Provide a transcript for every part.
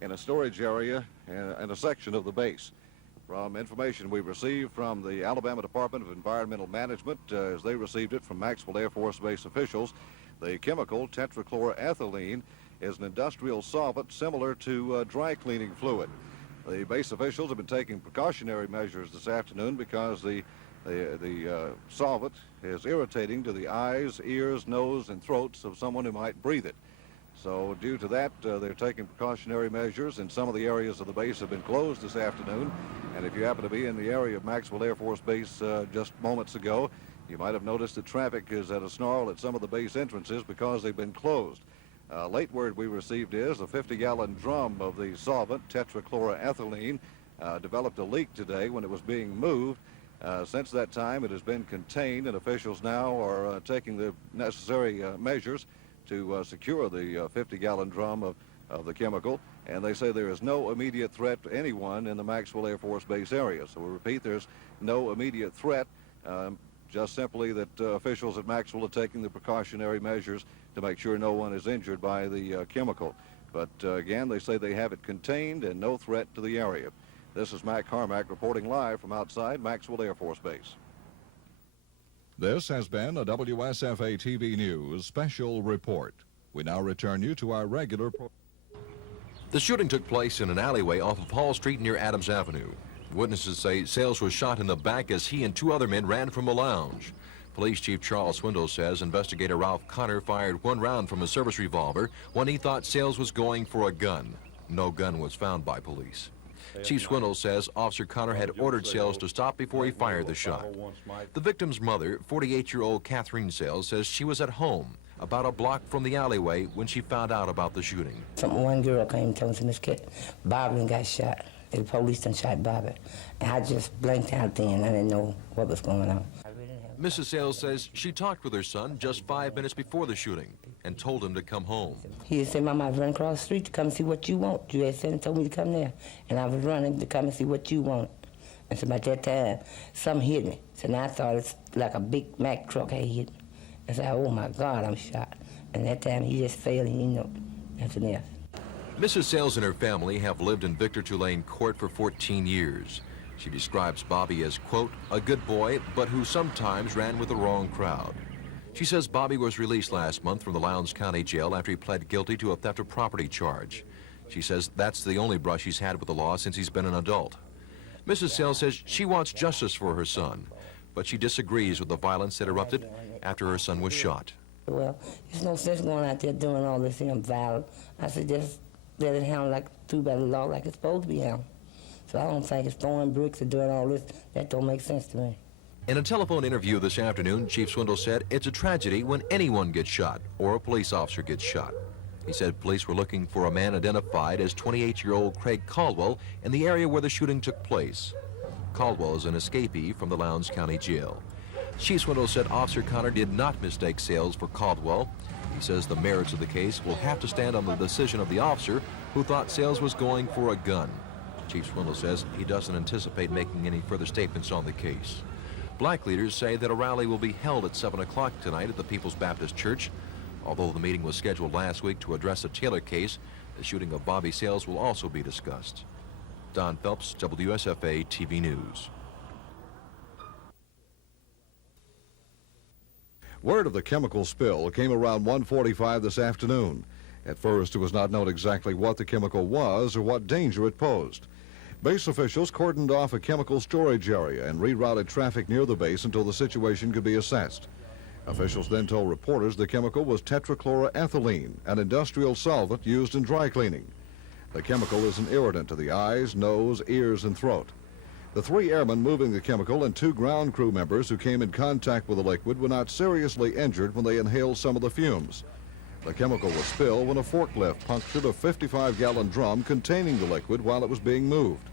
in a storage area and a section of the base. From information we received from the Alabama Department of Environmental Management, as they received it from Maxwell Air Force Base officials, the chemical tetrachloroethylene is an industrial solvent similar to dry cleaning fluid. The base officials have been taking precautionary measures this afternoon because the solvent is irritating to the eyes, ears, nose, and throats of someone who might breathe it. So due to that, they're taking precautionary measures, and some of the areas of the base have been closed this afternoon. And if you happen to be in the area of Maxwell Air Force Base just moments ago, you might have noticed that traffic is at a snarl at some of the base entrances because they've been closed. Late word we received is a 50-gallon drum of the solvent, tetrachloroethylene, developed a leak today when it was being moved. Since that time, it has been contained, and officials now are taking the necessary measures to secure the 50-gallon drum of the chemical, and they say there is no immediate threat to anyone in the Maxwell Air Force Base area. So we repeat, there's no immediate threat, just simply that officials at Maxwell are taking the precautionary measures to make sure no one is injured by the chemical. But again, they say they have it contained and no threat to the area. This is Mac Carmack reporting live from outside Maxwell Air Force Base. This has been a WSFA TV News special report. We now return you to our regular... The shooting took place in an alleyway off of Hall Street near Adams Avenue. Witnesses say Sales was shot in the back as he and two other men ran from a lounge. Police Chief Charles Swindle says investigator Ralph Connor fired one round from a service revolver when he thought Sales was going for a gun. No gun was found by police. Chief Swindle says Officer Connor had ordered Sales to stop before he fired the shot. The victim's mother, 48-year-old Catherine Sales, says she was at home about a block from the alleyway when she found out about the shooting. One girl came and told me, Miss Kit, Bobby got shot. The police done shot Bobby. And I just blanked out then. I didn't know what was going on. Mrs. Sales says she talked with her son just 5 minutes before the shooting and told him to come home. He said, Mama, I was running across the street to come see what you want. You had said and told me to come there. And I was running to come and see what you want. And so by that time, something hit me. So now I thought it's like a big Mack truck had hit me. I said, oh my God, I'm shot. And that time he just fell and you know, nothing else. Mrs. Sales and her family have lived in Victor Tulane Court for 14 years. She describes Bobby as, quote, a good boy, but who sometimes ran with the wrong crowd. She says Bobby was released last month from the Lowndes County Jail after he pled guilty to a theft of property charge. She says that's the only brush he's had with the law since he's been an adult. Mrs. Sales says she wants justice for her son, but she disagrees with the violence that erupted after her son was shot. Well, there's no sense going out there doing all this violence. I said just let it handle like through by the law like it's supposed to be handled. So I don't think it's throwing bricks or doing all this. That don't make sense to me. In a telephone interview this afternoon, Chief Swindle said it's a tragedy when anyone gets shot or a police officer gets shot. He said police were looking for a man identified as 28-year-old Craig Caldwell in the area where the shooting took place. Caldwell is an escapee from the Lowndes County Jail. Chief Swindle said Officer Connor did not mistake Sales for Caldwell. He says the merits of the case will have to stand on the decision of the officer who thought Sales was going for a gun. Chief Swindle says he doesn't anticipate making any further statements on the case. Black leaders say that a rally will be held at 7 o'clock tonight at the People's Baptist Church. Although the meeting was scheduled last week to address the Taylor case, the shooting of Bobby Sales will also be discussed. Don Phelps, WSFA TV News. Word of the chemical spill came around 1:45 this afternoon. At first, it was not known exactly what the chemical was or what danger it posed. Base officials cordoned off a chemical storage area and rerouted traffic near the base until the situation could be assessed. Officials then told reporters the chemical was tetrachloroethylene, an industrial solvent used in dry cleaning. The chemical is an irritant to the eyes, nose, ears, and throat. The 3 airmen moving the chemical and 2 ground crew members who came in contact with the liquid were not seriously injured when they inhaled some of the fumes. The chemical was spilled when a forklift punctured a 55-gallon drum containing the liquid while it was being moved.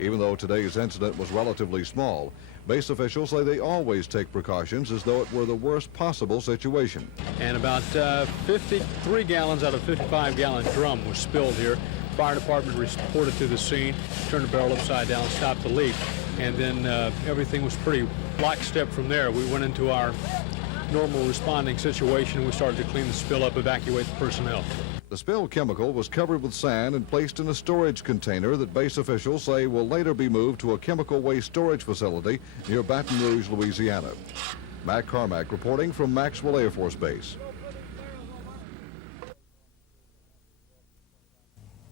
Even though today's incident was relatively small, base officials say they always take precautions as though it were the worst possible situation. And about 53 gallons out of a 55-gallon drum was spilled here. Fire department reported to the scene, turned the barrel upside down, stopped the leak, and then everything was pretty lockstep from there. We went into our normal responding situation. We started to clean the spill up, evacuate the personnel. The spilled chemical was covered with sand and placed in a storage container that base officials say will later be moved to a chemical waste storage facility near Baton Rouge, Louisiana. Mac Carmack reporting from Maxwell Air Force Base.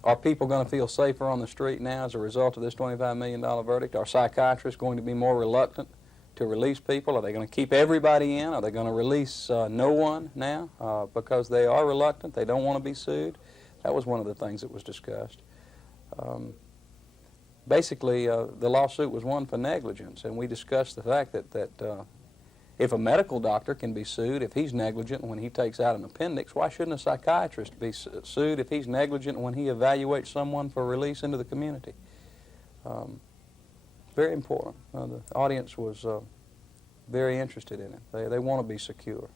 Are people going to feel safer on the street now as a result of this $25 million verdict? Are psychiatrists going to be more reluctant to release people? Are they going to keep everybody in? Are they going to release no one now because they are reluctant? They don't want to be sued? That was one of the things that was discussed. Basically, the lawsuit was won for negligence, and we discussed the fact that if a medical doctor can be sued if he's negligent when he takes out an appendix, why shouldn't a psychiatrist be sued if he's negligent when he evaluates someone for release into the community? Very important. The audience was very interested in it. They want to be secure.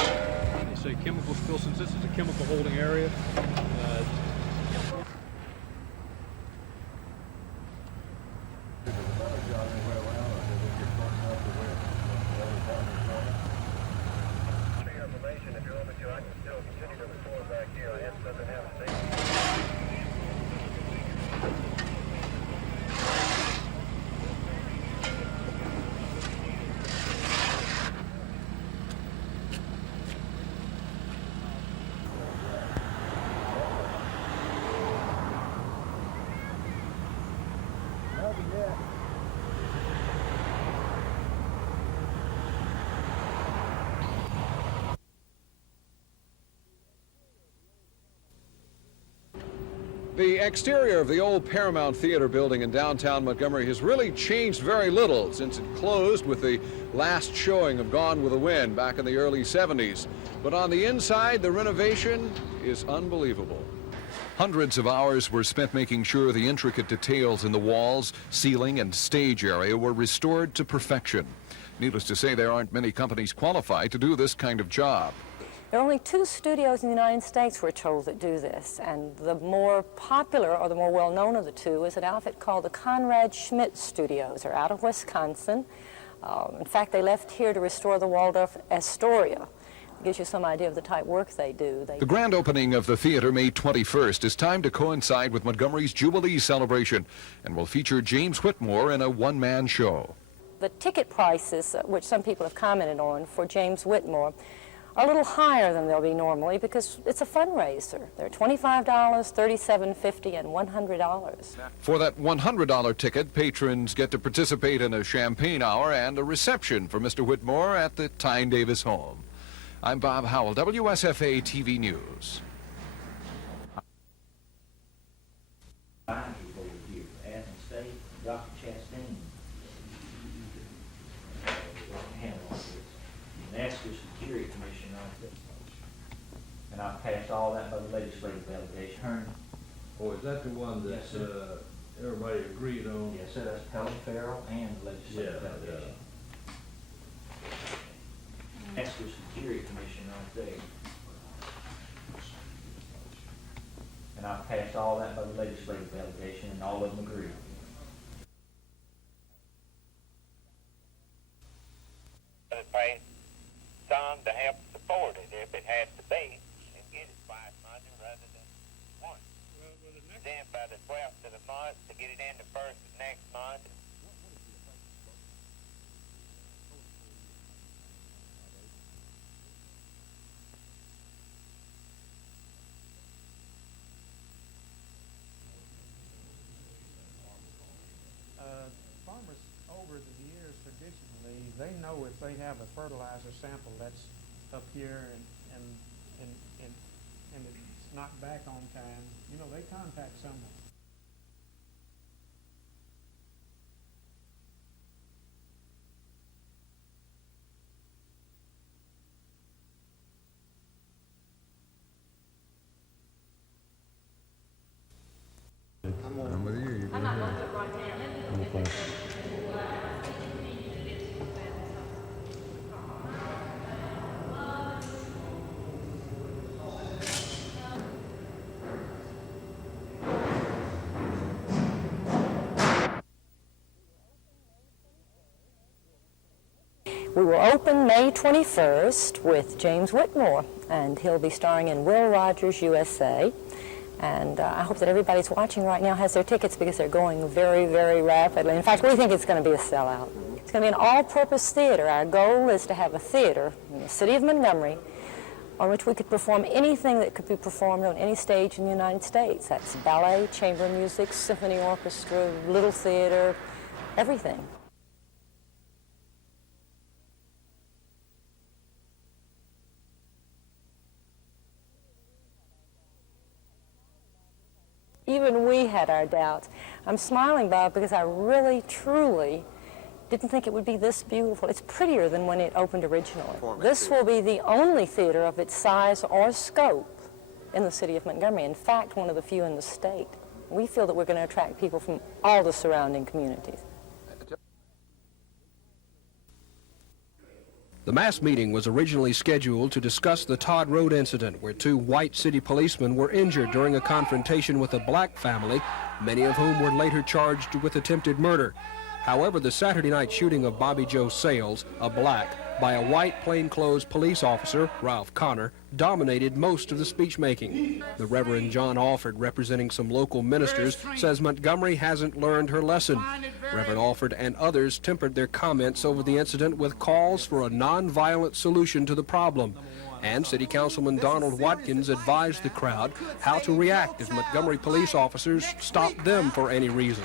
They say chemical spill, since this is a chemical holding area. The exterior of the old Paramount Theater building in downtown Montgomery has really changed very little since it closed with the last showing of Gone with the Wind back in the early 70s. But on the inside, the renovation is unbelievable. Hundreds of hours were spent making sure the intricate details in the walls, ceiling, and stage area were restored to perfection. Needless to say, there aren't many companies qualified to do this kind of job. There are only 2 studios in the United States, we're told, that do this, and the more popular or the more well-known of the 2 is an outfit called the Conrad Schmidt Studios. They're out of Wisconsin. In fact, they left here to restore the Waldorf Astoria. It gives you some idea of the type work they do. The grand opening of the theater, May 21st, is timed to coincide with Montgomery's Jubilee celebration and will feature James Whitmore in a one-man show. The ticket prices, which some people have commented on, for James Whitmore are a little higher than they'll be normally because it's a fundraiser. They're $25, $37.50, and $100. For that $100 ticket, patrons get to participate in a champagne hour and a reception for Mr. Whitmore at the Tyne Davis home. I'm Bob Howell, WSFA TV News. Dr. Chastain, and ask your Security Commission on it. And I've passed all that by the legislative delegation. Oh, is that the one that everybody agreed on? Yes, sir, that's Helen Farrell and the legislative delegation. Ask your Security Commission on it. And I've passed all that by the legislative delegation, and all of them agree. Pay some to help support it if it has to be, and get it twice Monday rather than once. Then by the 12th of the month to get it in the 1st of next month. Farmers over the years traditionally, they know if they have a fertilizer sample that's up here and it's not back on time, you know, they contact someone. I'm with you. I'm not going to right now. Okay. will open May 21st with James Whitmore, and he'll be starring in Will Rogers USA. And I hope that everybody's watching right now has their tickets because they're going very, very rapidly. In fact, we think it's going to be a sellout. It's going to be an all-purpose theater. Our goal is to have a theater in the city of Montgomery on which we could perform anything that could be performed on any stage in the United States. That's ballet, chamber music, symphony orchestra, little theater, everything. Even we had our doubts. I'm smiling, Bob, because I really, truly didn't think it would be this beautiful. It's prettier than when it opened originally. This will be the only theater of its size or scope in the city of Montgomery. In fact, one of the few in the state. We feel that we're going to attract people from all the surrounding communities. The mass meeting was originally scheduled to discuss the Todd Road incident where 2 white city policemen were injured during a confrontation with a black family, many of whom were later charged with attempted murder. However, the Saturday night shooting of Bobby Joe Sales, a black, by a white plainclothes police officer, Ralph Connor, dominated most of the speech-making. The Reverend John Alford, representing some local ministers, says Montgomery hasn't learned her lesson. Reverend Alford and others tempered their comments over the incident with calls for a nonviolent solution to the problem. And City Councilman Donald Watkins advised the crowd how to react if Montgomery police officers stopped them for any reason.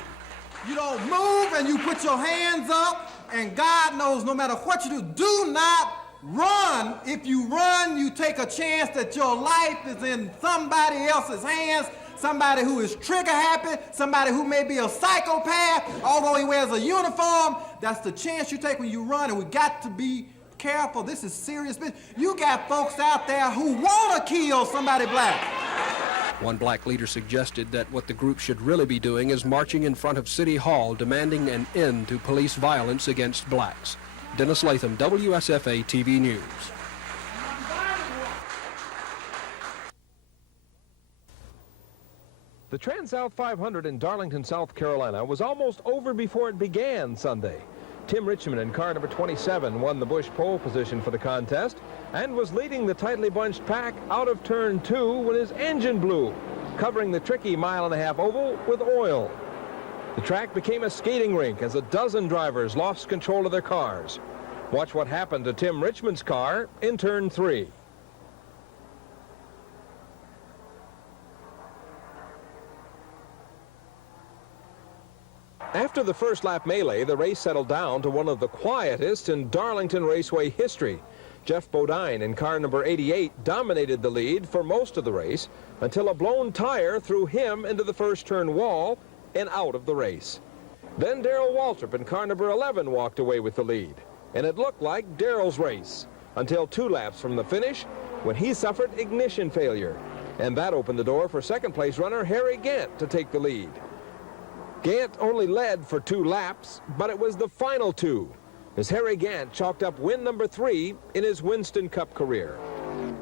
You don't move and you put your hands up, and God knows no matter what you do, do not run. If you run, you take a chance that your life is in somebody else's hands, somebody who is trigger happy, somebody who may be a psychopath, although he wears a uniform. That's the chance you take when you run, and we got to be careful. This is serious business. You got folks out there who want to kill somebody black. One black leader suggested that what the group should really be doing is marching in front of City Hall demanding an end to police violence against blacks. Dennis Latham, WSFA TV News. The Trans-South 500 in Darlington, South Carolina was almost over before it began Sunday. Tim Richmond in car number 27 won the Busch pole position for the contest and was leading the tightly bunched pack out of turn 2 when his engine blew, covering the tricky mile-and-a-half oval with oil. The track became a skating rink as a dozen drivers lost control of their cars. Watch what happened to Tim Richmond's car in turn 3. After the first lap melee, the race settled down to one of the quietest in Darlington Raceway history. Jeff Bodine in car number 88 dominated the lead for most of the race until a blown tire threw him into the first turn wall and out of the race. Then Darrell Waltrip in car number 11 walked away with the lead, and it looked like Darrell's race until 2 laps from the finish when he suffered ignition failure, and that opened the door for second place runner Harry Gant to take the lead. Gant only led for 2 laps, but it was the final 2 as Harry Gant chalked up win number 3 in his Winston Cup career.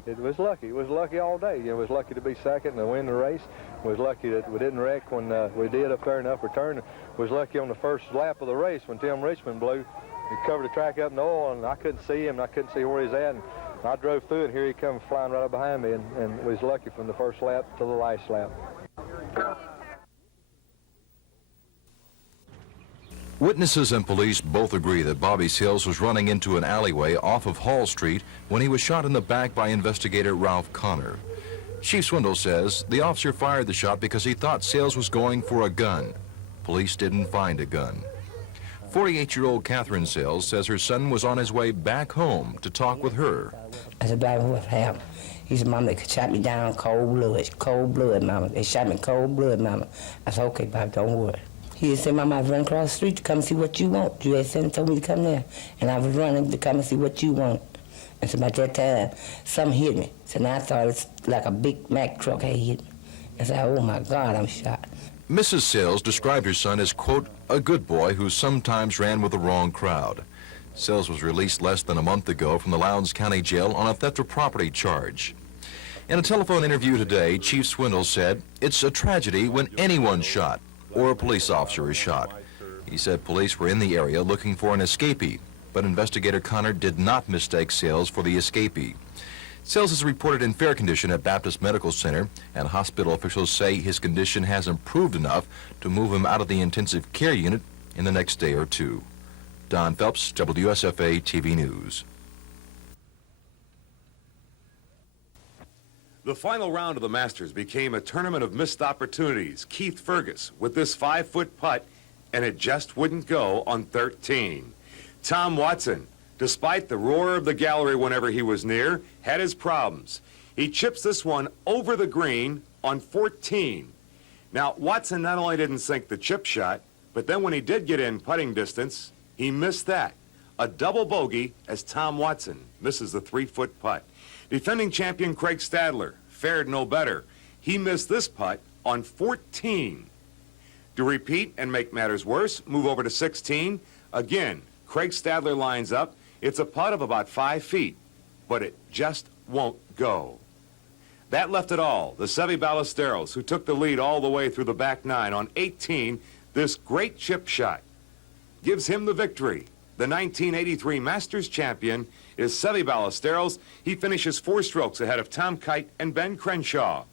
It was lucky. It was lucky all day. It was lucky to be second and win the race. It was lucky that we didn't wreck when we did up there in upper turn. It was lucky on the first lap of the race when Tim Richmond blew. He covered the track up in oil, and I couldn't see him, and I couldn't see where he's at. And I drove through it, and here he comes flying right up behind me, and was lucky from the first lap to the last lap. Witnesses and police both agree that Bobby Sales was running into an alleyway off of Hall Street when he was shot in the back by investigator Ralph Connor. Chief Swindle says the officer fired the shot because he thought Sales was going for a gun. Police didn't find a gun. 48-year-old Catherine Sales says her son was on his way back home to talk with her. I said, Bobby, what happened? He said, Mama, they shot me down cold blood, Mama. They shot me cold blood, Mama. I said, okay, Bobby, don't worry. He said, Mama, I was running across the street to come see what you want. USN told me to come there. And I was running to come and see what you want. And so about that time, something hit me. So now I thought it's like a big Mack truck had hit me. I said, oh my God, I'm shot. Mrs. Sales described her son as, quote, a good boy who sometimes ran with the wrong crowd. Sales was released less than a month ago from the Lowndes County Jail on a theft of property charge. In a telephone interview today, Chief Swindle said, it's a tragedy when anyone's shot or a police officer is shot. He said police were in the area looking for an escapee. but investigator Connor did not mistake Sales for the escapee. Sales is reported in fair condition at Baptist Medical Center, and hospital officials say his condition has improved enough to move him out of the intensive care unit in the next day or two. Don Phelps, WSFA TV News. The final round of the Masters became a tournament of missed opportunities. Keith Fergus with this 5-foot putt, and it just wouldn't go on 13. Tom Watson, despite the roar of the gallery whenever he was near, had his problems. He chips this one over the green on 14. Now, Watson not only didn't sink the chip shot, but then when he did get in putting distance, he missed that. A double bogey as Tom Watson misses the 3-foot putt. Defending champion Craig Stadler fared no better. He missed this putt on 14. To repeat and make matters worse, move over to 16. Again, Craig Stadler lines up. It's a putt of about 5 feet, but it just won't go. That left it all. The Seve Ballesteros, who took the lead all the way through the back 9 on 18, this great chip shot gives him the victory. The 1983 Masters champion is Seve Ballesteros. He finishes 4 strokes ahead of Tom Kite and Ben Crenshaw.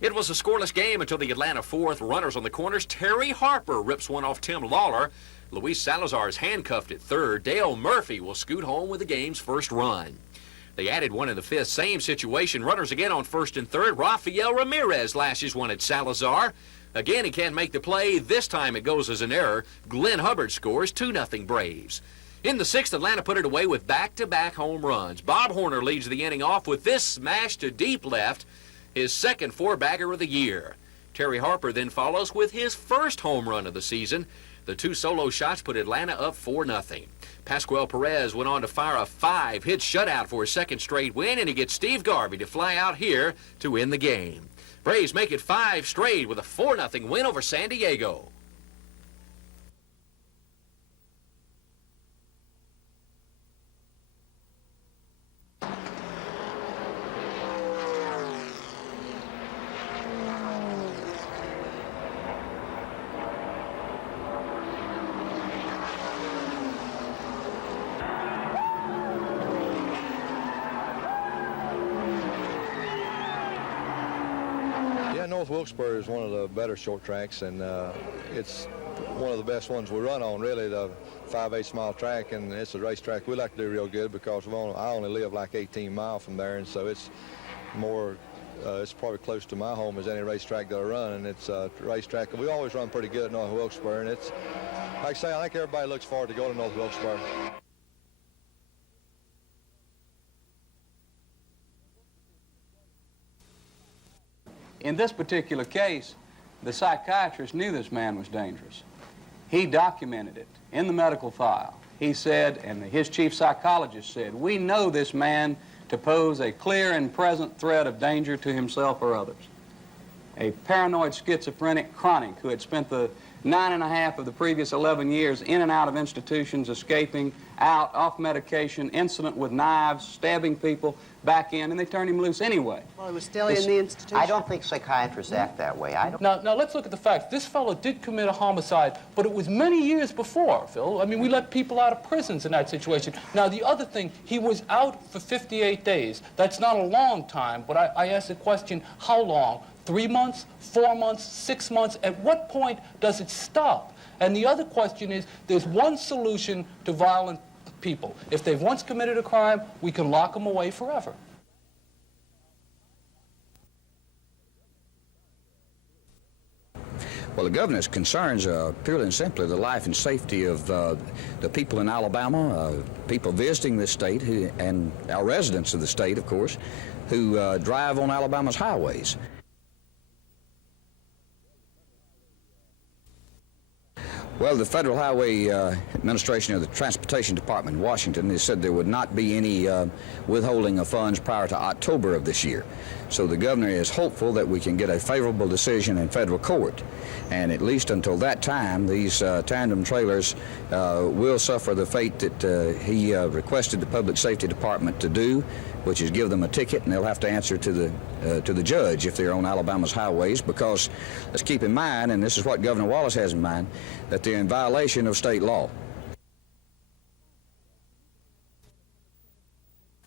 It was a scoreless game until the Atlanta fourth. Runners on the corners. Terry Harper rips one off Tim Lawler. Luis Salazar is handcuffed at third. Dale Murphy will scoot home with the game's first run. They added one in the fifth. Same situation. Runners again on first and third. Rafael Ramirez lashes one at Salazar. Again, he can't make the play. This time it goes as an error. Glenn Hubbard scores 2-0 Braves. In the sixth, Atlanta put it away with back-to-back home runs. Bob Horner leads the inning off with this smash to deep left, his second 4-bagger of the year. Terry Harper then follows with his first home run of the season. The 2 solo shots put Atlanta up 4-0. Pascual Perez went on to fire a 5-hit shutout for his second straight win, and he gets Steve Garvey to fly out here to win the game. Braves make it 5 straight with a 4-0 win over San Diego. North Wilkesboro is one of the better short tracks, and it's one of the best ones we run on, really, the 5/8 mile track, and it's a racetrack we like to do real good because I only live like 18 miles from there, and so it's more, it's probably close to my home as any racetrack that I run, and it's a racetrack that we always run pretty good at North Wilkesboro, and it's, like I say, I think everybody looks forward to going to North Wilkesboro. In this particular case, the psychiatrist knew this man was dangerous. He documented it in the medical file. He said, and his chief psychologist said, we know this man to pose a clear and present threat of danger to himself or others. A paranoid schizophrenic chronic who had spent the 9.5 of the previous 11 years in and out of institutions, escaping out, off medication, incident with knives, stabbing people, back in, and they turned him loose anyway. Well, he was still in the institution. I don't think psychiatrists act that way. Now, let's look at the facts. This fellow did commit a homicide, but it was many years before, Phil. I mean, we let people out of prisons in that situation. Now, the other thing, he was out for 58 days. That's not a long time, but I asked the question, how long? 3 months, 4 months, 6 months? At what point does it stop? And the other question is, there's one solution to violent people. If they've once committed a crime, we can lock them away forever. Well, the governor's concerns are purely and simply the life and safety of the people in Alabama, people visiting this state, and our residents of the state, of course, who drive on Alabama's highways. Well, the Federal Highway Administration of the Transportation Department in Washington has said there would not be any withholding of funds prior to October of this year. So the governor is hopeful that we can get a favorable decision in federal court. And at least until that time, these tandem trailers will suffer the fate that he requested the Public Safety Department to do, which is give them a ticket, and they'll have to answer to the judge if they're on Alabama's highways, because let's keep in mind, and this is what Governor Wallace has in mind, that they're in violation of state law.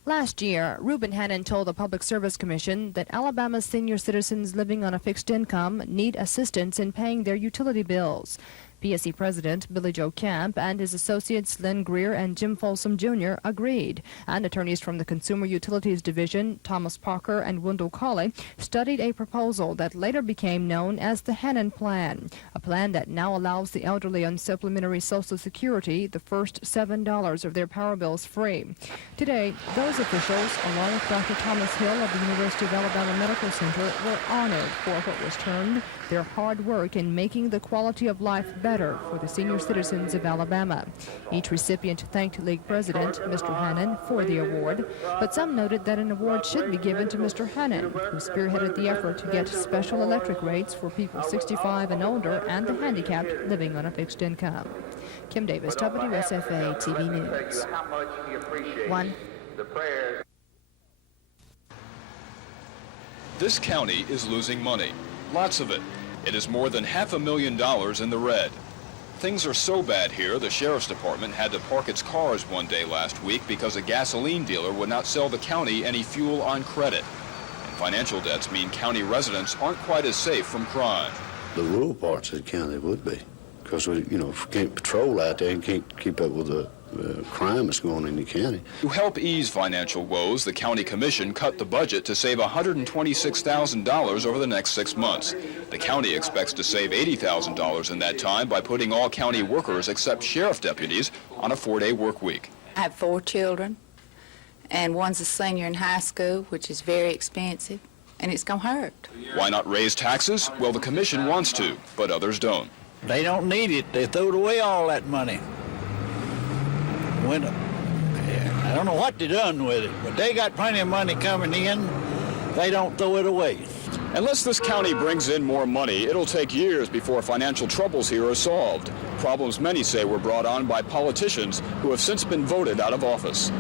Last year, Reuben Hannon told the Public Service Commission that Alabama's senior citizens living on a fixed income need assistance in paying their utility bills. PSC President Billy Joe Camp and his associates Lynn Greer and Jim Folsom Jr. agreed, and attorneys from the Consumer Utilities Division, Thomas Parker and Wendell Colley, studied a proposal that later became known as the Hannon Plan, a plan that now allows the elderly on supplementary Social Security the first $7 of their power bills free. Today, those officials, along with Dr. Thomas Hill of the University of Alabama Medical Center, were honored for what was termed their hard work in making the quality of life better for the senior citizens of Alabama. Each recipient thanked League President, Mr. Hannon, for the award, but some noted that an award should be given to Mr. Hannon, who spearheaded the effort to get special electric rates for people 65 and older and the handicapped living on a fixed income. Kim Davis, WSFA TV News. One. This county is losing money. Lots of it. It is more than $500,000 in the red. Things are so bad here, the Sheriff's Department had to park its cars one day last week because a gasoline dealer would not sell the county any fuel on credit. And financial debts mean county residents aren't quite as safe from crime. The rural parts of the county would be, because we, can't patrol out there and can't keep up with the crime that's going on in the county. To help ease financial woes, the county commission cut the budget to save $126,000 over the next 6 months. The county expects to save $80,000 in that time by putting all county workers except sheriff deputies on a 4-day work week. I have 4 children, and one's a senior in high school, which is very expensive, and it's going to hurt. Why not raise taxes? Well, the commission wants to, but others don't. They don't need it. They throwed away all that money. I don't know what they done with it, but they got plenty of money coming in. They don't throw it away. Unless this county brings in more money, it'll take years before financial troubles here are solved. Problems many say were brought on by politicians who have since been voted out of office.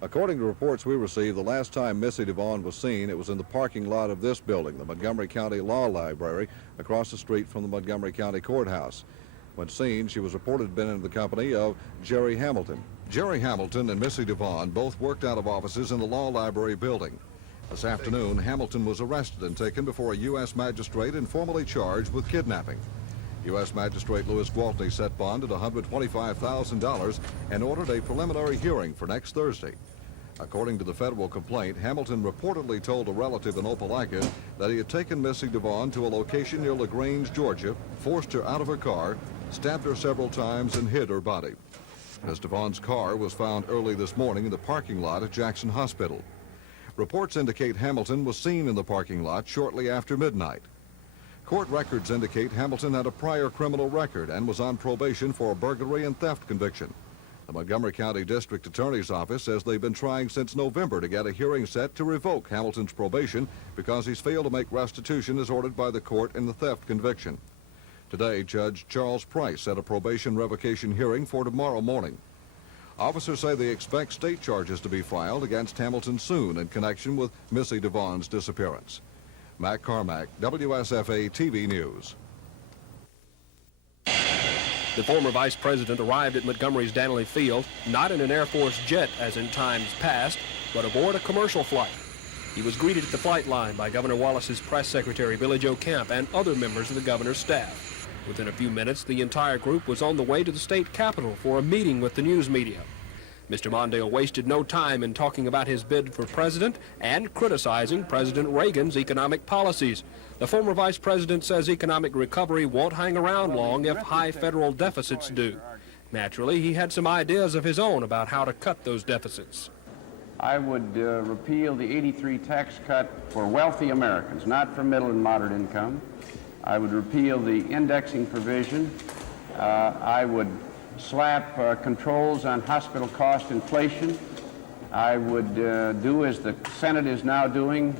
According to reports we received, the last time Missy Devon was seen, it was in the parking lot of this building, the Montgomery County Law Library, across the street from the Montgomery County Courthouse. When seen, she was reported to have been in the company of Jerry Hamilton. Jerry Hamilton and Missy Devon both worked out of offices in the Law Library building. This afternoon, Hamilton was arrested and taken before a U.S. magistrate and formally charged with kidnapping. U.S. Magistrate Louis Gwaltney set bond at $125,000 and ordered a preliminary hearing for next Thursday. According to the federal complaint, Hamilton reportedly told a relative in Opelika that he had taken Missy Devon to a location near LaGrange, Georgia, forced her out of her car, stabbed her several times, and hid her body. Miss Devon's car was found early this morning in the parking lot at Jackson Hospital. Reports indicate Hamilton was seen in the parking lot shortly after midnight. Court records indicate Hamilton had a prior criminal record and was on probation for a burglary and theft conviction. The Montgomery County District Attorney's Office says they've been trying since November to get a hearing set to revoke Hamilton's probation because he's failed to make restitution as ordered by the court in the theft conviction. Today, Judge Charles Price set a probation revocation hearing for tomorrow morning. Officers say they expect state charges to be filed against Hamilton soon in connection with Missy Devon's disappearance. Matt Carmack, WSFA TV News. The former vice president arrived at Montgomery's Dannelly Field, not in an Air Force jet as in times past, but aboard a commercial flight. He was greeted at the flight line by Governor Wallace's press secretary, Billy Joe Camp, and other members of the governor's staff. Within a few minutes, the entire group was on the way to the state capitol for a meeting with the news media. Mr. Mondale wasted no time in talking about his bid for president and criticizing President Reagan's economic policies. The former vice president says economic recovery won't hang around long if high federal deficits do. Naturally, he had some ideas of his own about how to cut those deficits. I would repeal the 83 tax cut for wealthy Americans, not for middle and moderate income. I would repeal the indexing provision. I would slap controls on hospital cost inflation. I would do as the Senate is now doing,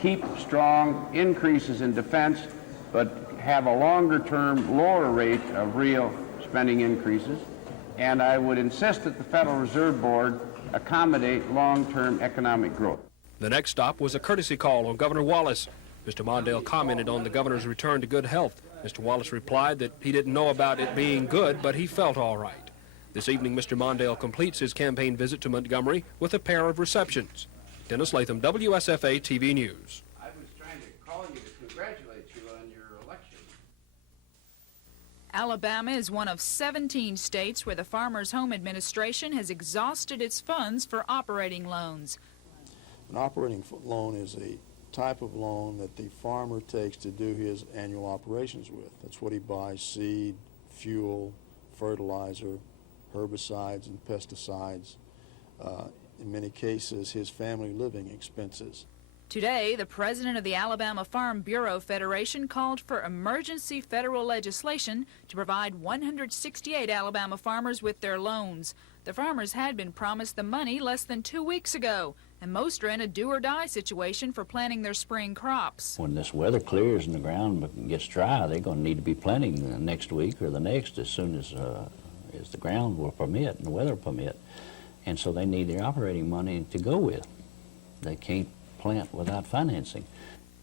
keep strong increases in defense, but have a longer-term lower rate of real spending increases. And I would insist that the Federal Reserve Board accommodate long-term economic growth. The next stop was a courtesy call on Governor Wallace. Mr. Mondale commented on the governor's return to good health. Mr. Wallace replied that he didn't know about it being good, but he felt all right. This evening, Mr. Mondale completes his campaign visit to Montgomery with a pair of receptions. Dennis Latham, WSFA TV News. I was trying to call you to congratulate you on your election. Alabama is one of 17 states where the Farmers Home Administration has exhausted its funds for operating loans. An operating loan is a type of loan that the farmer takes to do his annual operations with. That's what he buys: seed, fuel, fertilizer, herbicides and pesticides. In many cases, his family living expenses. Today, the president of the Alabama Farm Bureau Federation called for emergency federal legislation to provide 168 Alabama farmers with their loans. The farmers had been promised the money less than 2 weeks ago, and most are in a do-or-die situation for planting their spring crops. When this weather clears and the ground gets dry, they're going to need to be planting the next week or the next as soon as the ground will permit and the weather permit. And so they need their operating money to go with. They can't plant without financing.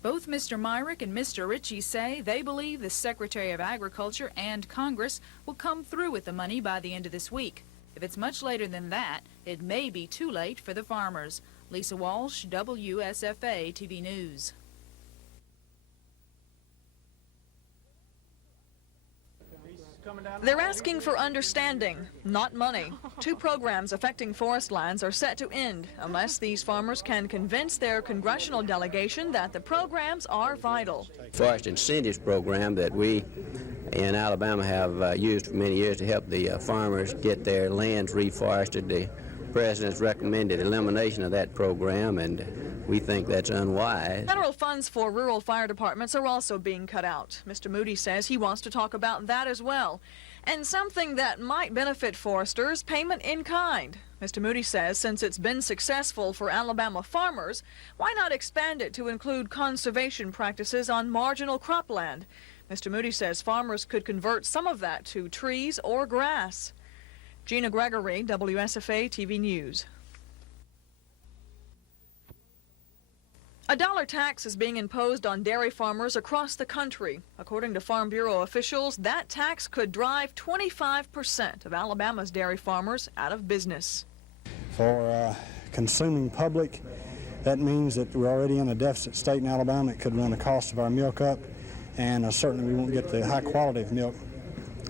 Both Mr. Myrick and Mr. Ritchie say they believe the Secretary of Agriculture and Congress will come through with the money by the end of this week. If it's much later than that, it may be too late for the farmers. Lisa Walsh, WSFA TV News. They're asking for understanding, not money. 2 programs affecting forest lands are set to end unless these farmers can convince their congressional delegation that the programs are vital. Forest incentives program that we in Alabama have used for many years to help the farmers get their lands reforested. The President's recommended elimination of that program, and we think that's unwise. Federal funds for rural fire departments are also being cut out. Mr. Moody says he wants to talk about that as well. And something that might benefit foresters, payment in kind. Mr. Moody says since it's been successful for Alabama farmers, why not expand it to include conservation practices on marginal cropland? Mr. Moody says farmers could convert some of that to trees or grass. Gina Gregory, WSFA TV News. A dollar tax is being imposed on dairy farmers across the country. According to Farm Bureau officials, that tax could drive 25% of Alabama's dairy farmers out of business. For consuming public, that means that we're already in a deficit state in Alabama. It could run the cost of our milk up, and certainly we won't get the high quality of milk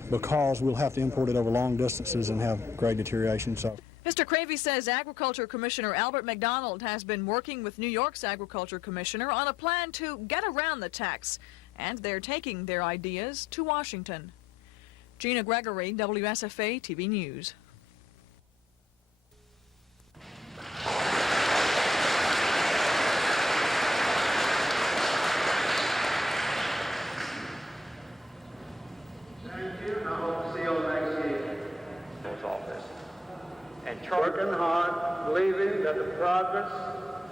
because we'll have to import it over long distances and have great deterioration. So, Mr. Cravey says Agriculture Commissioner Albert McDonald has been working with New York's Agriculture Commissioner on a plan to get around the tax, and they're taking their ideas to Washington. Gina Gregory, WSFA TV News. Working hard, believing that the progress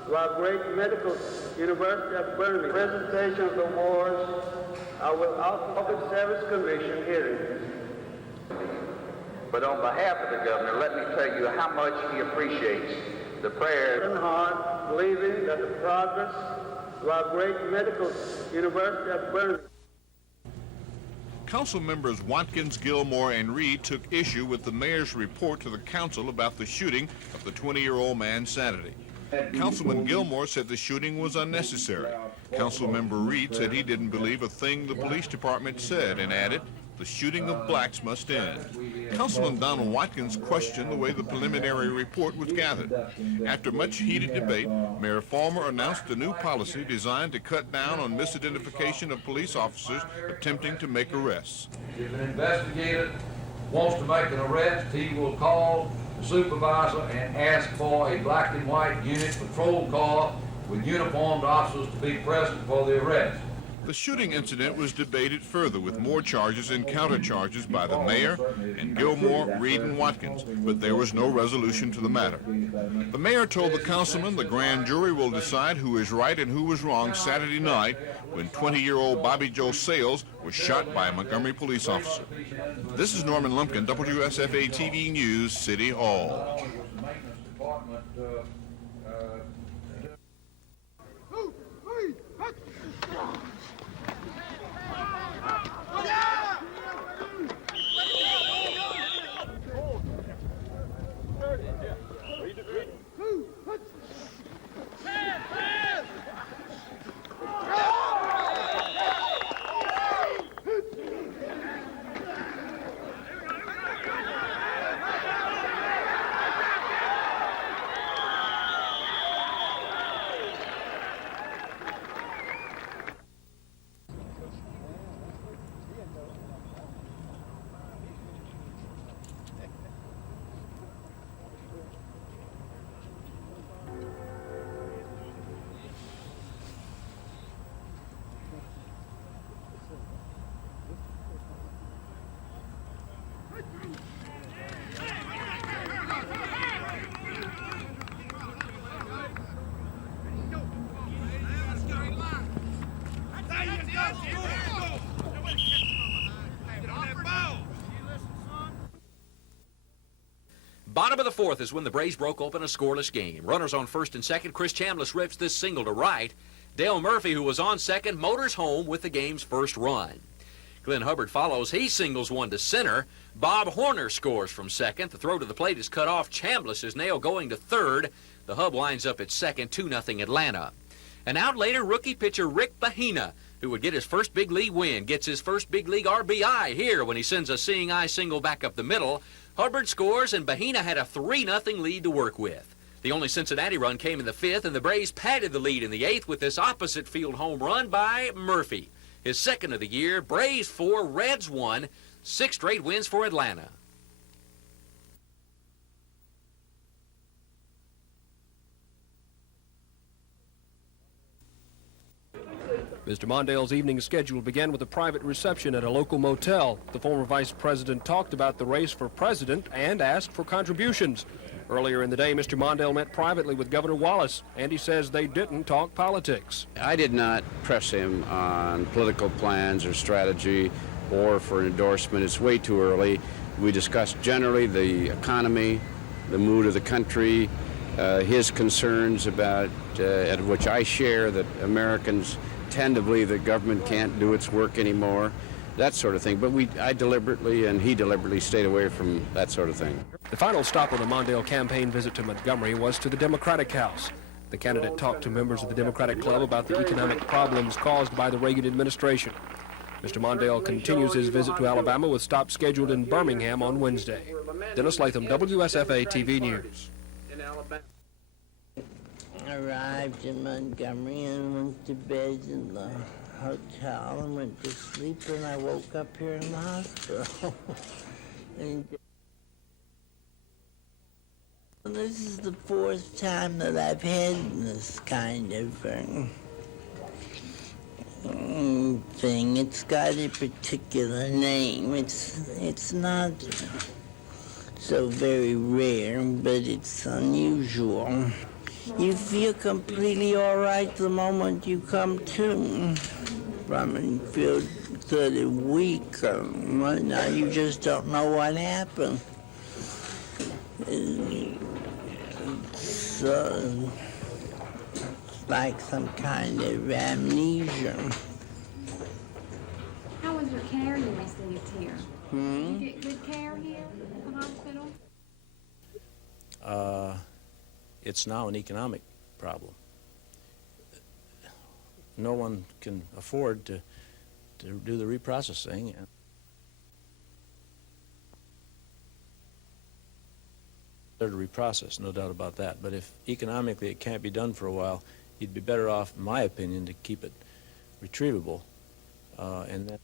of our great medical university at Birmingham, presentation of the awards, I will offer Public Service Commission hearings. But on behalf of the governor, let me tell you how much he appreciates the prayers. Working hard, believing that the progress of our great medical university at Birmingham. Council members Watkins, Gilmore, and Reed took issue with the mayor's report to the council about the shooting of the 20-year-old man Saturday. Councilman Gilmore said the shooting was unnecessary. Councilmember Reed said he didn't believe a thing the police department said and added, the shooting of blacks must end. Councilman Donald Watkins questioned the way the preliminary report was gathered. After much heated debate, Mayor Fulmer announced a new policy designed to cut down on misidentification of police officers attempting to make arrests. If an investigator wants to make an arrest, he will call supervisor and ask for a black and white unit patrol car with uniformed officers to be present for the arrest. The shooting incident was debated further with more charges and countercharges by the mayor and Gilmore, Reed, and Watkins, but there was no resolution to the matter. The mayor told the councilman the grand jury will decide who is right and who was wrong Saturday night when 20-year-old Bobby Joe Sales was shot by a Montgomery police officer. This is Norman Lumpkin, WSFA TV News, City Hall. Bottom of the fourth is when the Braves broke open a scoreless game. Runners on first and second. Chris Chambliss rips this single to right. Dale Murphy, who was on second, motors home with the game's first run. Glenn Hubbard follows. He singles one to center. Bob Horner scores from second. The throw to the plate is cut off. Chambliss is nailed going to third. The Hub winds up at second, 2-0 Atlanta. And out later, rookie pitcher Rick Bahina, who would get his first big league win, gets his first big league RBI here when he sends a seeing eye single back up the middle. Hubbard scores, and Bahina had a 3-0 lead to work with. The only Cincinnati run came in the fifth, and the Braves padded the lead in the eighth with this opposite field home run by Murphy. His second of the year. Braves 4, Reds 1, 6 straight wins for Atlanta. Mr. Mondale's evening schedule began with a private reception at a local motel. The former vice president talked about the race for president and asked for contributions. Earlier in the day, Mr. Mondale met privately with Governor Wallace, and he says they didn't talk politics. I did not press him on political plans or strategy or for endorsement. It's way too early. We discussed generally the economy, the mood of the country, his concerns about, at which I share, that Americans tend to believe that government can't do its work anymore, that sort of thing. But I deliberately and he deliberately stayed away from that sort of thing. The final stop on the Mondale campaign visit to Montgomery was to the Democratic House. The candidate talked to members of the Democratic Club about the economic problems caused by the Reagan administration. Mr. Mondale continues his visit to Alabama with stops scheduled in Birmingham on Wednesday. Dennis Latham, WSFA TV News. Arrived in Montgomery and went to bed in the hotel and went to sleep, and I woke up here in the hospital. And this is the 4th time that I've had this kind of thing. It's got a particular name. It's not so very rare, but it's unusual. You feel completely all right the moment you come to. You feel sort of weak. Right now you just don't know what happened. It's like some kind of amnesia. How was your care you received here? Did you get good care here at the hospital? It's now an economic problem. No one can afford to do the reprocessing. They're to reprocess, no doubt about that. But if economically it can't be done for a while, you'd be better off, in my opinion, to keep it retrievable. And then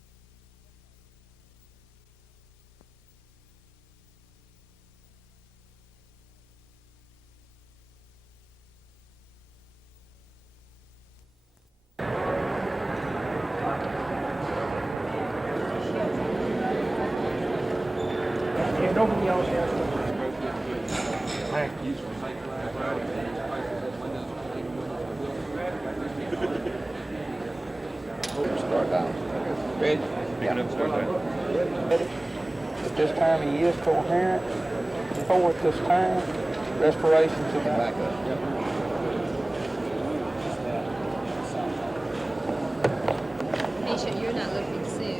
Start down. Ready? Ready? At this time he is coherent. Four at this time. Respiration to the back up. Misha, you're not looking sick.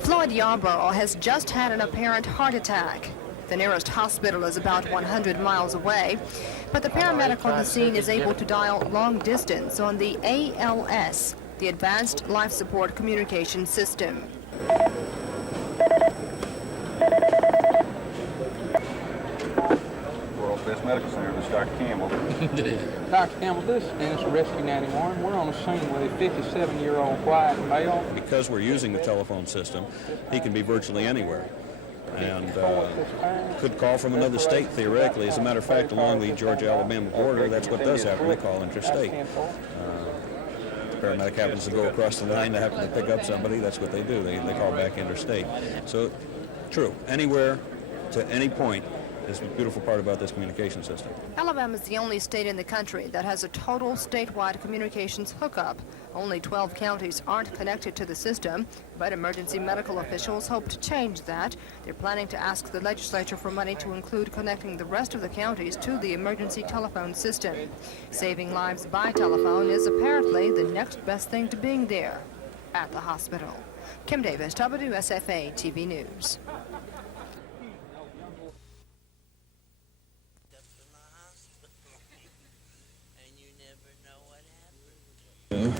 Floyd Yarborough has just had an apparent heart attack. The nearest hospital is about 100 miles away, but the paramedic on the scene is able to dial long distance on the ALS, the Advanced Life Support Communication System. World's Best Medical Center, this is Dr. Campbell. Dr. Campbell, this is Rescue 91. We're on the scene with a 57-year-old white male. Because we're using the telephone system, he can be virtually anywhere. And could call from another state, theoretically. As a matter of fact, along the Georgia-Alabama border, that's what does happen. They call interstate. The paramedic happens to go across the line, they happen to pick up somebody, that's what they do. They call back interstate. So, true, anywhere, to any point, is the beautiful part about this communication system. Alabama is the only state in the country that has a total statewide communications hookup. Only 12 counties aren't connected to the system, but emergency medical officials hope to change that. They're planning to ask the legislature for money to include connecting the rest of the counties to the emergency telephone system. Saving lives by telephone is apparently the next best thing to being there at the hospital. Kim Davis, WSFA TV News.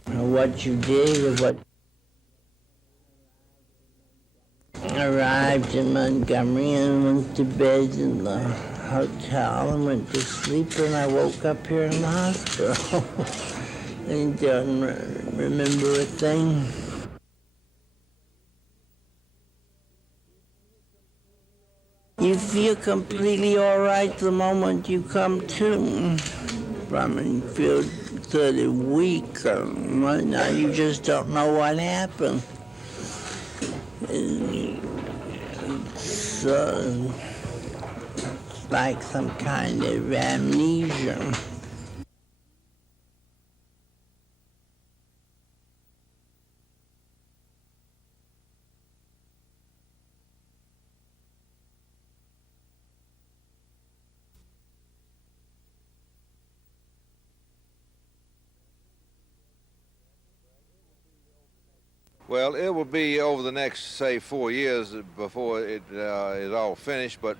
What you did, or what arrived in Montgomery and went to bed in the hotel and went to sleep, and I woke up here in the hospital and don't remember a thing. You feel completely all right the moment you come to. From and feel sort of weak. Right now you just don't know what happened. It's like some kind of amnesia. Well, it will be over the next, say, 4 years before it is all finished, but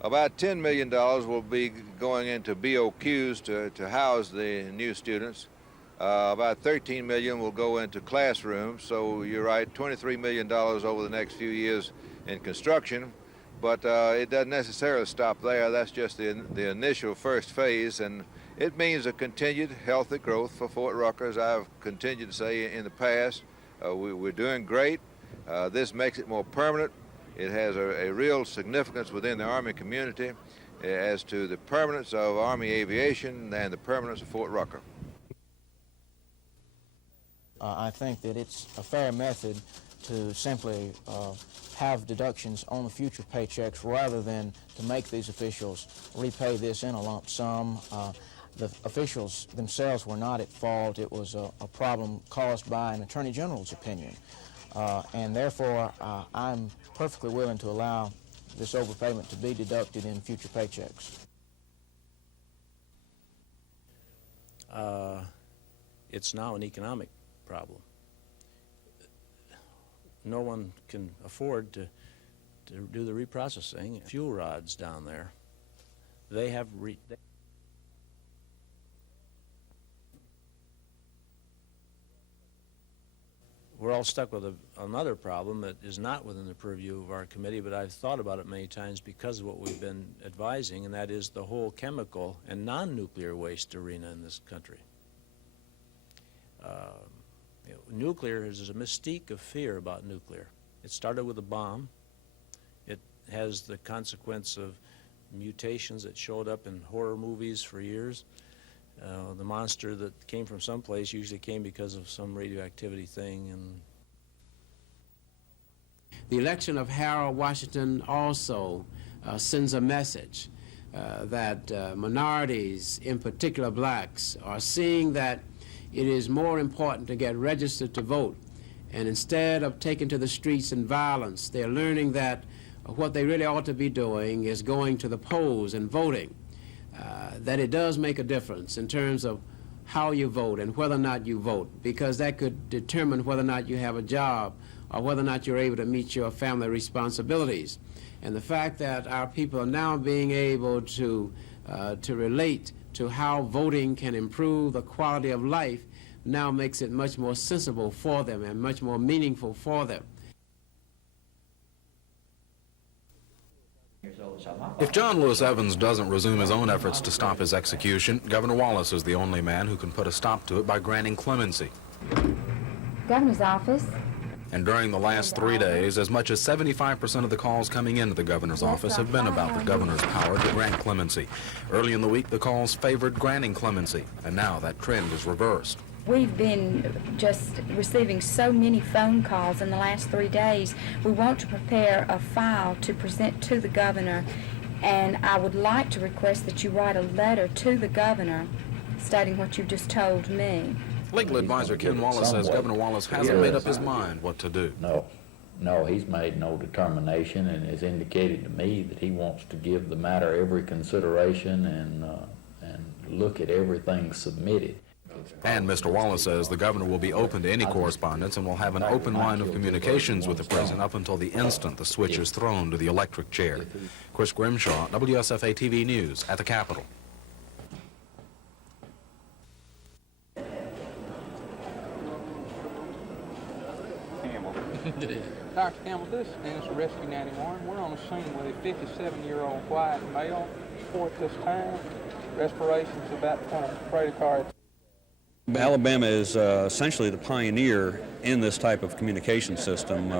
about $10 million will be going into BOQs to house the new students. About $13 million will go into classrooms, so you're right, $23 million over the next few years in construction, but it doesn't necessarily stop there. That's just the initial first phase, and it means a continued healthy growth for Fort Rucker, as I've continued to say in the past. We're doing great. This makes it more permanent. It has a real significance within the Army community as to the permanence of Army aviation and the permanence of Fort Rucker. I think that it's a fair method to simply have deductions on the future paychecks rather than to make these officials repay this in a lump sum. The officials themselves were not at fault. It was a problem caused by an Attorney General's opinion. And therefore, I'm perfectly willing to allow this overpayment to be deducted in future paychecks. It's now an economic problem. No one can afford to do the reprocessing. Fuel rods down there, they have we're all stuck with another problem that is not within the purview of our committee, but I've thought about it many times because of what we've been advising, and that is the whole chemical and non-nuclear waste arena in this country. Nuclear is a mystique of fear about nuclear. It started with a bomb. It has the consequence of mutations that showed up in horror movies for years. The monster that came from someplace usually came because of some radioactivity thing. And the election of Harold Washington also sends a message that minorities, in particular blacks, are seeing that it is more important to get registered to vote. And instead of taking to the streets in violence, they're learning that what they really ought to be doing is going to the polls and voting. That it does make a difference in terms of how you vote and whether or not you vote, because that could determine whether or not you have a job or whether or not you're able to meet your family responsibilities. And the fact that our people are now being able to relate to how voting can improve the quality of life now makes it much more sensible for them and much more meaningful for them. If John Lewis Evans doesn't resume his own efforts to stop his execution, Governor Wallace is the only man who can put a stop to it by granting clemency. Governor's office. And during the last 3 days, as much as 75% of the calls coming into the governor's office have been about the governor's power to grant clemency. Early in the week, the calls favored granting clemency, and now that trend is reversed. We've been just receiving so many phone calls in the last 3 days. We want to prepare a file to present to the governor, and I would like to request that you write a letter to the governor stating what you just told me. Legal advisor Ken Wallace says Governor Wallace hasn't made up his mind what to do. No, he's made no determination and has indicated to me that he wants to give the matter every consideration and look at everything submitted. And Mr. Wallace says the governor will be open to any correspondence and will have an open line of communications with the president up until the instant the switch is thrown to the electric chair. Chris Grimshaw, WSFA TV News at the Capitol. Dr. Campbell, this is Rescue 91. We're on the scene with a 57-year-old white male. For at this time, respiration's about to come freighter car. Alabama is essentially the pioneer in this type of communication system,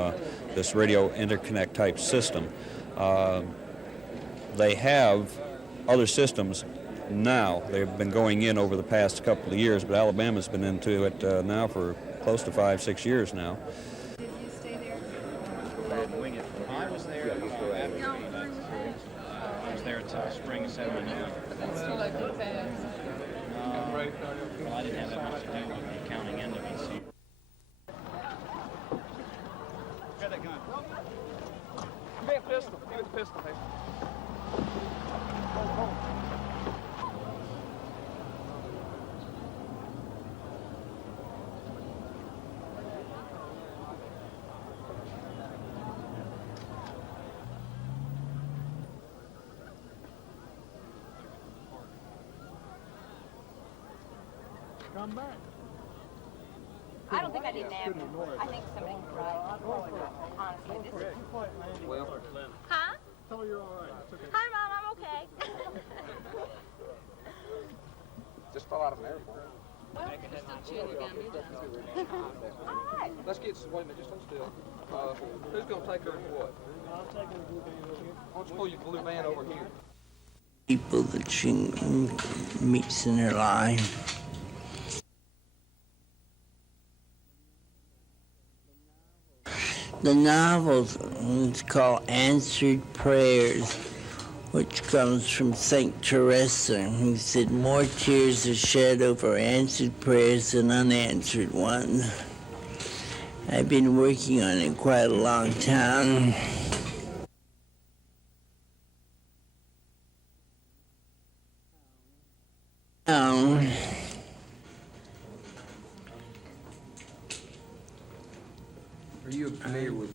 this radio interconnect type system. They have other systems now. They've been going in over the past couple of years, but Alabama's been into it now for close to 5-6 years now. I was there until spring of '79. Well, I didn't have that much to do with the accounting end of it. So. Got that gun. Give me a pistol. Give me the pistol, hey. Come back. I don't think I did nab him. I think somebody tried. Honestly, this is... Huh? Tell her you're all right. It's okay. Hi, Mom. I'm okay. Just fell out of an airplane. Well, you're still chewing your gum. All right. Let's get some, wait a minute, just hold still. Who's going to take her and what? I'll take her and blue van over here. Why don't you pull your blue van over here? People that she meets in her life. The novel is called Answered Prayers, which comes from St. Teresa, who said, more tears are shed over answered prayers than unanswered ones. I've been working on it quite a long time. Are you familiar with